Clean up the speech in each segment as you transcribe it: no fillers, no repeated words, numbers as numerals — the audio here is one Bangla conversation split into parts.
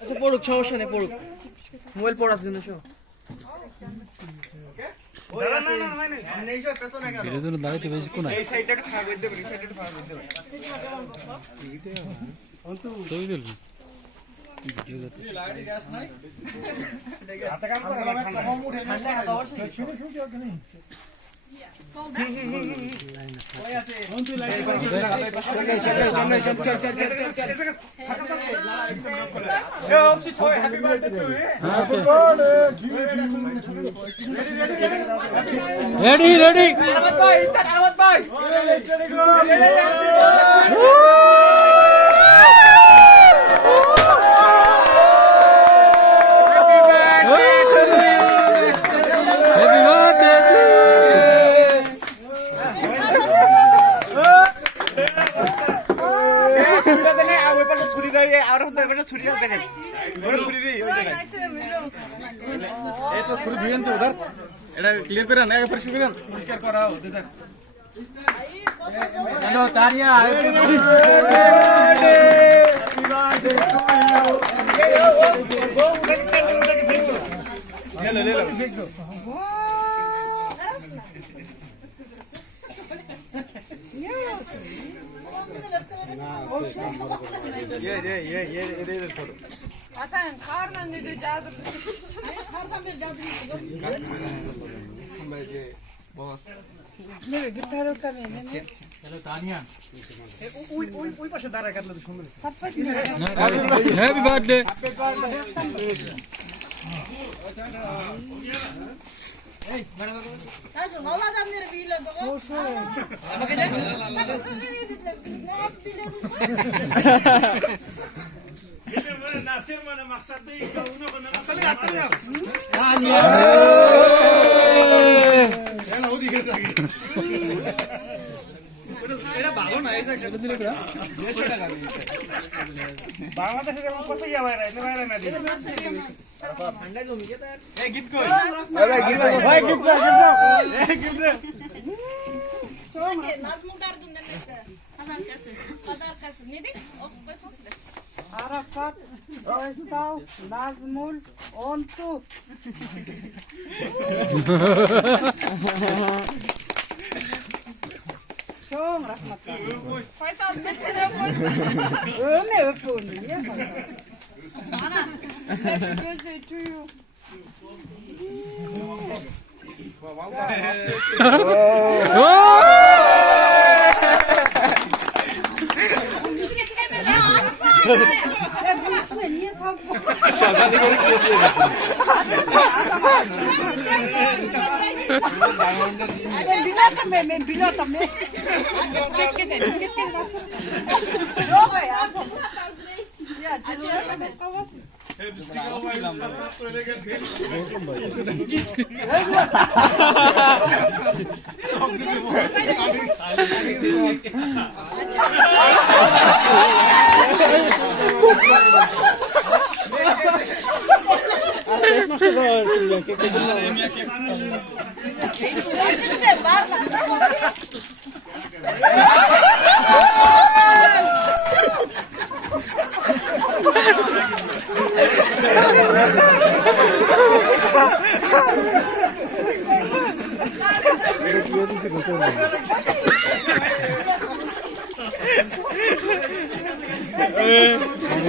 আচ্ছা পড়ুক, সমস্যা নেই, পড়ুক। মোবাইল পড়ার জন্য শো। দাঁড়াইতে বেশি কোন ready ready Ahmad bhai start Ahmad bhai এটা ক্লিয়ার করে না, একবার শুরু করেন, পরিষ্কার করা হতে দেন। হ্যালো তানিয়া, হ্যালো লেলো Atan karnan dedi cadı. Karnan bir cadı. boss. Ne gitar o kamene. Hello Tanya. ওই পাশে দাঁড়ায় কাটলে তো সুন্দর। হ্যাপি বার্থডে এই madam Nasıl Allah adamları biliyor da o. আমাকে যাই। নাসের মানে মাকসাদ দেই কাউনো কোন তাহলে হাতটা দাও। এলা ওদিকে থাকে। এটা ভালো না, এই যে এটা দিলে পুরো 150 টাকা দিই। বাংলাদেশে যেমন কত ইয়া বাইরে এটা বাইরে না দিই ঠান্ডা জমি কে তার। এই গিফট কই? ভাই গিফট ভাই গিফট দাও, এই গিফট দাও। Nazmul derdin demesi. Kadar kasım. Ne dedik? O koysun size. Arafat, Oysal, Nazmul, Ontu. Çok rahmetli. Faysal bitti de koysun. Öme öp onu. Niye Faysal? Ana. Gözü tüyü. Niye sapma? Ben biliyordum. Yok ya.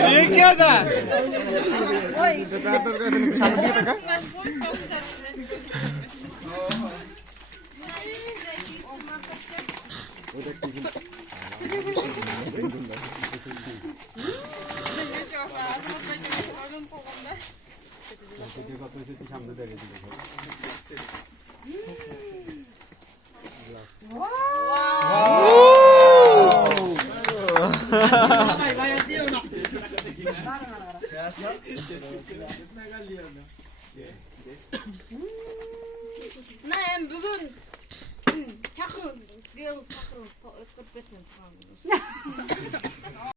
Ya ये क्या था? Na hem bugün çakın. Biraz çakın. 45 falan.